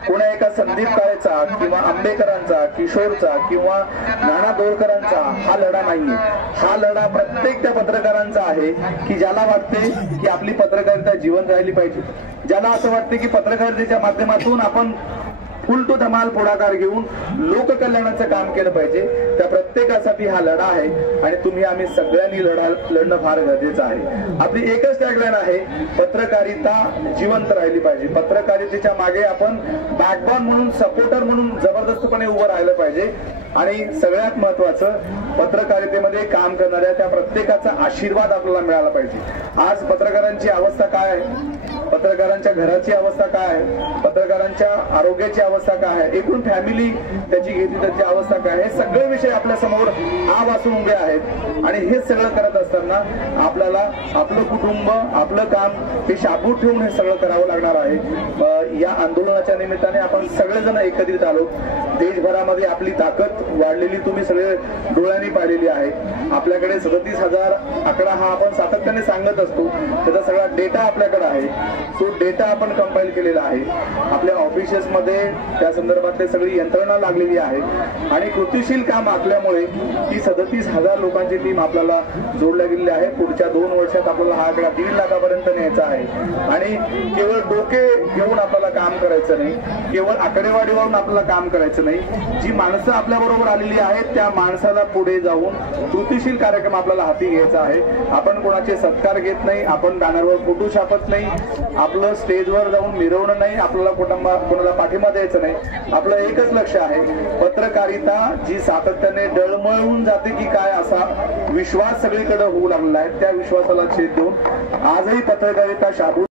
कोणा एका संदीप काळेचा किंवा आंबेकरांचा, किशोरचा किंवा नाना दोरकरांचा हा लढा नाहीये। हा लढा प्रत्येक त्या पत्रकारांचा आहे की ज्याला वाटते की आपली पत्रकारिता जीवन राहिली पाहिजे, ज्याला असं वाटते की पत्रकारितेच्या माध्यमातून आपण फुल टू धमाल पुढाकार घेऊन लोककल्याणाचं काम केलं पाहिजे। त्या प्रत्येकासाठी हा लढा आहे आणि तुम्ही आम्ही सगळ्यांनी लढणं फार गरजेचं आहे। आपली एकच टॅगलाईन आहे, पत्रकारिता जिवंत राहिली पाहिजे। पत्रकारितेच्या मागे आपण बॅकबोन म्हणून, सपोर्टर म्हणून जबरदस्तपणे उभं राहिलं पाहिजे आणि सगळ्यात महत्वाचं, पत्रकारितेमध्ये काम करणाऱ्या त्या प्रत्येकाचा आशीर्वाद आपल्याला मिळाला पाहिजे। आज पत्रकारांची अवस्था काय आहे, पत्रकारांच्या घराची अवस्था काय आहे, पत्रकारांच्या आरोग्याची अवस्था काय आहे, एकूण फॅमिली त्याची घेतली त्याची अवस्था काय आहे, हे सगळे विषय आपल्या समोर आ वाचून उभे आहेत। आणि हे सगळं करत असताना आपल्याला आपलं कुटुंब, आपलं काम हे शाबूत ठेवून हे सगळं करावं लागणार आहे। या आंदोलनाच्या निमित्ताने आपण सगळेजण एकत्रित आलो। देशभरामध्ये आपली ताकद वाढलेली तुम्ही सगळे डोळ्यांनी पाहिलेली आहे। आपल्याकडे 37,000 आकडा हा आपण सातत्याने सांगत असतो, त्याचा सगळा डेटा आपल्याकडे आहे। तो डेटा आपण कंपाइल केलेला आहे। आपल्या ऑफिसेस मध्ये त्या संदर्भातली सगळी यंत्रणा लागलेली आहे आणि कृतीशील काम असल्यामुळे ही 37,000 लोकांची टीम आपल्याला जोडल्या गेलेली आहे। पुढच्या 2 वर्षात आपल्याला हा आकडा 1.5 लाखापर्यंत न्यायचा आहे आणि केवळ डोके घेऊन आपल्याला काम करायचं नाही, केवळ आकडेवारीवरून आपल्याला काम करायचं नाही। जी माणसं आपल्या बरोबर आलेली आहेत त्या माणसाला पुढे जाऊन कृतीशील कार्यक्रम आपल्याला हाती घ्यायचा आहे। आपण कोणाचे सत्कार घेत नाही, आपण बॅनरवर फोटो छापत नाही, आपलं स्टेजवर जाऊन मिरवणं नाही, आपल्याला कोणाला पाठिंबा द्यायचं नाही। आपलं एकच लक्ष आहे, पत्रकारिता जी सातत्याने डळमळून जाते की काय असा विश्वास सगळीकडे होऊ लागलेला आहे, त्या विश्वासाला छेद देऊन आजही पत्रकारिता शाबूत